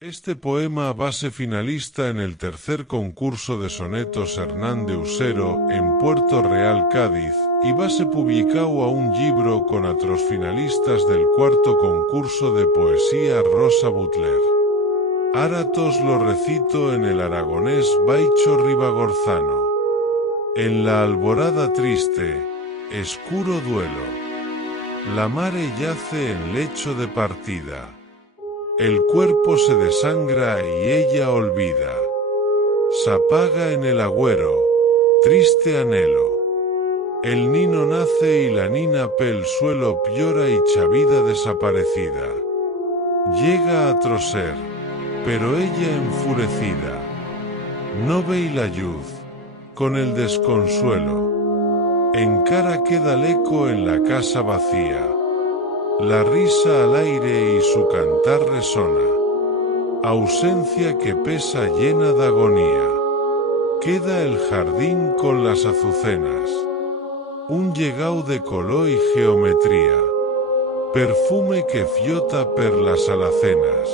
Este poema vase finalista en el tercer concurso de sonetos Hernán de Usero en Puerto Real, Cádiz, y vase publicado a un libro con otros finalistas del cuarto concurso de poesía Rosa Butler. Áratos lo recito en el aragonés Baicho Ribagorzano. En la alborada triste, escuro duelo, la mare yace en lecho de partida. El cuerpo se desangra y ella olvida. S'apaga en el agüero, triste anhelo. El nino nace y la nina pel suelo llora y chavida desaparecida. Llega a troser, pero ella enfurecida no ve la luz, con el desconsuelo. En cara queda el eco en la casa vacía. La risa al aire y su cantar resona. Ausencia que pesa llena de agonía. Queda el jardín con las azucenas. Un llegao de color y geometría. Perfume que fiota per las alacenas.